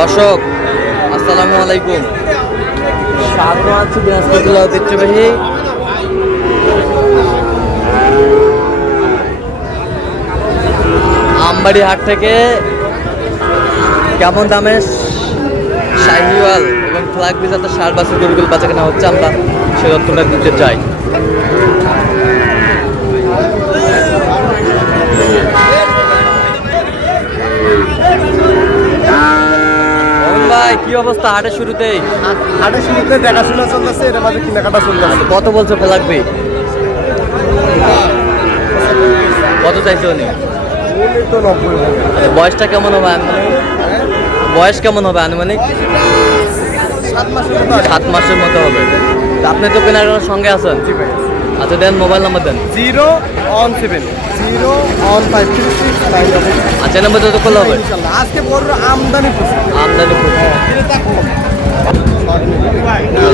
দর্শক আসসালামু আলাইকুম, স্বাগত আছি দিনাজপুর ঐতিহ্যবাহী আমবাড়ি হাট থেকে কেমন দামে শাহিওয়াল এবং ফ্ল্যাগ বিজাতে ষাট বছর গরুগুলো বাচ্চা কেনা হচ্ছে, আমরা সে তথ্যটা দিতে চাই। ভাই কি অবস্থা হাটের শুরুতেই? হাটের শুরুতে দেখাশোনা চলতেছে, এর মাঝে কেনাকাটা চলতেছে। কত বলছে লাগবে? কত চাইছে উনি? তো 90। বয়সটা কেমন হবে আনুমানিক? বয়স কেমন হবে আনুমানিক? 7 মাসের মতো হবে। আপনি তো কেনাকাটার সঙ্গে আছেন? আচ্ছা দেন, মোবাইল নাম্বার দেন। 017015369। আচ্ছা নাম্বার যত করলে হবে। আজকে বড় আমদানি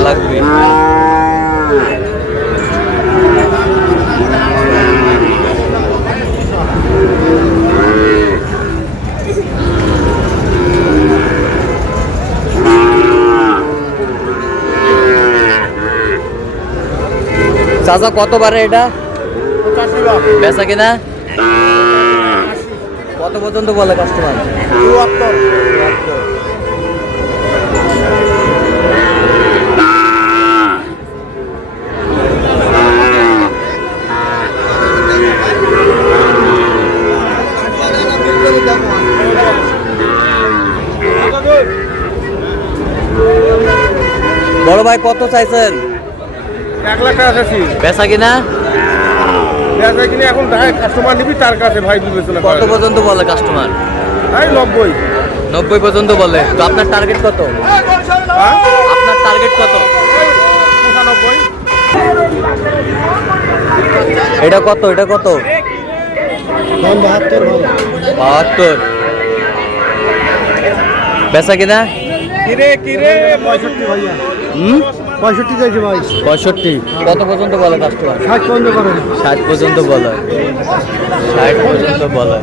লাগবে। চাচা কতবারে এটা বেচা কিনা? কত পর্যন্ত বলে কাস্টমার? 72। বড় ভাই কত চাইছেন? 1 লাখ টাকা চাইছি। বেচা কিনা? বেচা কিনা এখন কাস্টমার নিবি তার কাছে ভাই বিবেচনা। কত পর্যন্ত বলে কাস্টমার? 90। 90 পর্যন্ত বলে। তো আপনার টার্গেট কত? আপনার টার্গেট কত? 95। এটা কত? এটা কত? 72। বেচা কিনা? কিরে 65 ভাইয়া। 65 চাইছি ভাই। 65। কত পর্যন্ত বলে কাস্টমার? 60 পর্যন্ত করেন। 60 পর্যন্ত বলে। 60 পর্যন্ত বলে।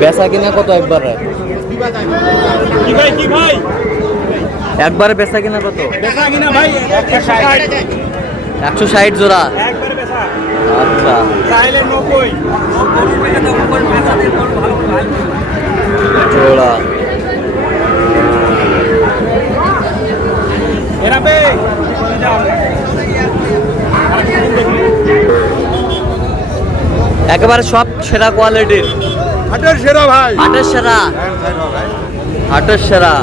বেচা কিনা কত একবারে? একবারে বেচা কিনা কত? 160 জোড়া। আচ্ছা জোড়া। একেবারে সব সেরা কোয়ালিটির। হাটের সেরা ভাই। হাটের সেরা। হাটের সেরা।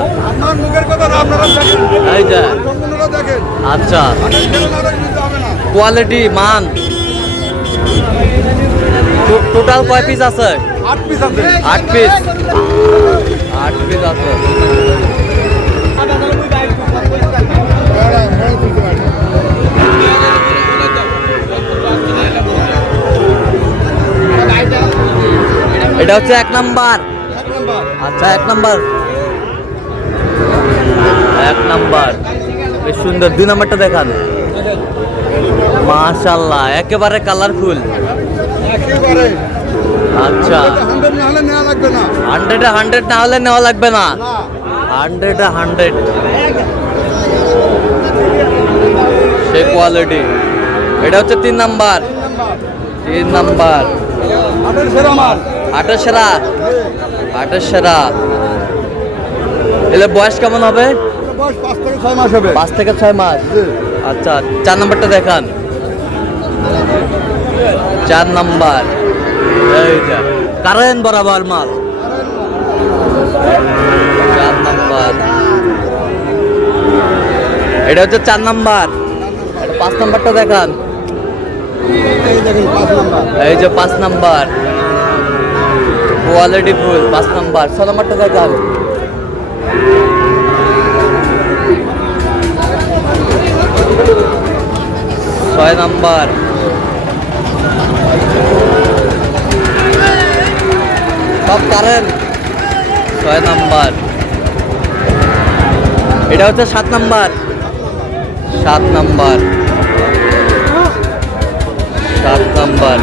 আমার মুখের কথা না, আপনারা দেখেন। এই যে আপনারা দেখেন। আচ্ছা হাটের সেরা না হলে নিতে হবে না। কোয়ালিটি মান। টোটাল কয় পিস আছে? 8 পিস আছে। 8 পিস। 8 পিস আছে। এটা হচ্ছে 1 নাম্বার। আচ্ছা 1 নাম্বার। 1 নাম্বার বেশ সুন্দর। 2 নাম্বারটা দেখান। মাশাআল্লাহ একেবারে কালারফুল। একেবারে। আচ্ছা 100 না হলে নেওয়া লাগবে না। 100 না হলে নেওয়া লাগবে না। 100 সেই কোয়ালিটি। এটা হচ্ছে 3 নাম্বার। 3 নাম্বার। হাটের সেরা মাল। হাটের সেরা। হাটের সেরা। এলে বয়স কেমন হবে? বয়স 5 থেকে 6 মাস হবে। 5 থেকে 6 মাস। আচ্ছা 4 নাম্বারটা দেখান। 4 নাম্বার। এই যে কারেন্ট বরাবর মাল। 4 নাম্বার। এটা হচ্ছে 4 নাম্বার। 5 নাম্বারটা দেখান। এই দেখেন 5 নাম্বার। এই যে 5 নাম্বার কোয়ালিটি ফুল 5 নাম্বার। 6 নাম্বারটা দেখান। 6 6 নাম্বার। সব কারেন্ট। 6 নাম্বার। এটা হচ্ছে 7 নাম্বার। 7 নাম্বার। 7 নাম্বার।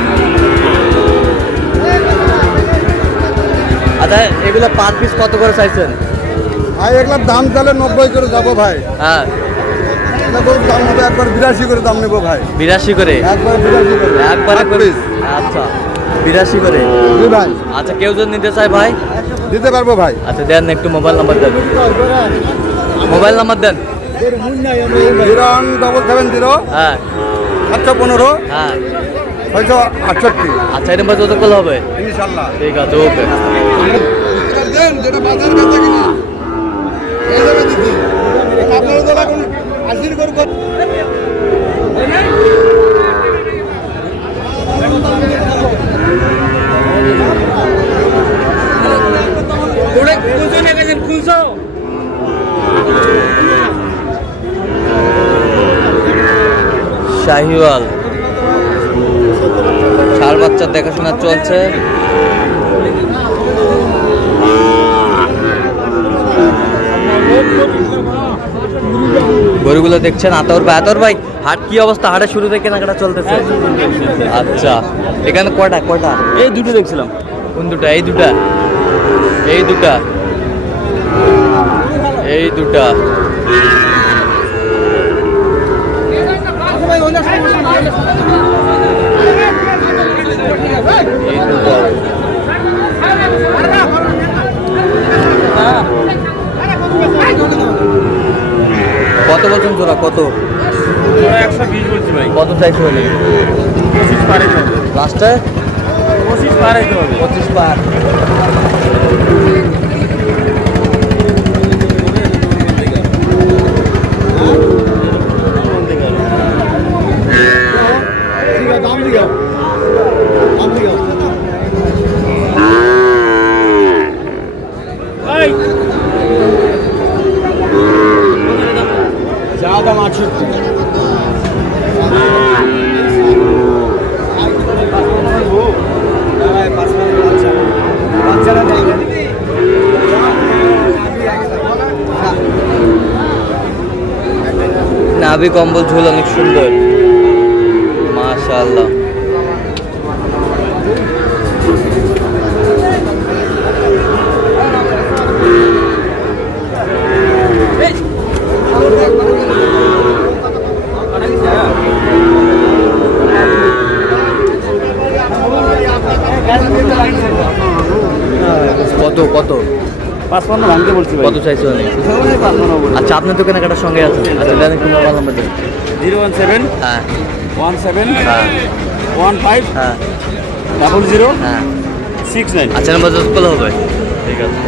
আচ্ছা এগুলো পার পিস কত করে চাইছেন? ভাই এগুলোর দাম তাহলে 90 করে যাবো ভাই। হ্যাঁ দাম নেবো একবার 82 করে দাম নেবো ভাই। 82 করে একবার 82 করে একবারে করে। আচ্ছা 82 করে। জি ভাই আচ্ছা কেউ যদি নিতে চায় ভাই দিতে পারবো ভাই। আচ্ছা দেন একটু মোবাইল নাম্বার দেন। মোবাইল নাম্বার দেন। 01770 হ্যাঁ 715 হ্যাঁ 668। আচ্ছা এটা বাজে কত হবে? ইনশাআল্লাহ। ঠিক আছে ওকে। দেন যেটা বাজার বেচা কিনা এই জায়গা দিতে আপনারা তো লাগুন 80 করে শাহিওয়াল ষাঁড় বাচ্চার দেখাশোনা চলছে। গরুগুলো দেখছেন আতর ভাই। আতর ভাই হাট কি অবস্থা? হাটের শুরু থেকে কেনাকাটা চলতেছে? আচ্ছা এখানে কয়টা কয়টা? এই দুটো দেখছিলাম। কোন দুটা? এই দুটা এই দুটা এই দুটা। এই দুটা। কত বলছেন জোড়া? কত? 120 বলছি ভাই। কত চাইছে হলে 25 পারে তো হবে। লাস্টে 25 পারে তো হবে। 25 পার। দাম দিও দাম দিও এই যা দাম 68। নাভি কম্বল ঝোল অনেক সুন্দর মাশাআল্লাহ। কত কত? 55 ভাঙতে বলছি ভাই। কত চাইছে অনেক? 55 বলছি। আচ্ছা আপনার তো কেনাকাটার সঙ্গে আছে। আচ্ছা দেন একটু মোবাইল নাম্বার দেন। 017 হ্যাঁ 17 হ্যাঁ 15 হ্যাঁ 00 হ্যাঁ 69। আচ্ছা নাম্বার যত হবে। ঠিক আছে।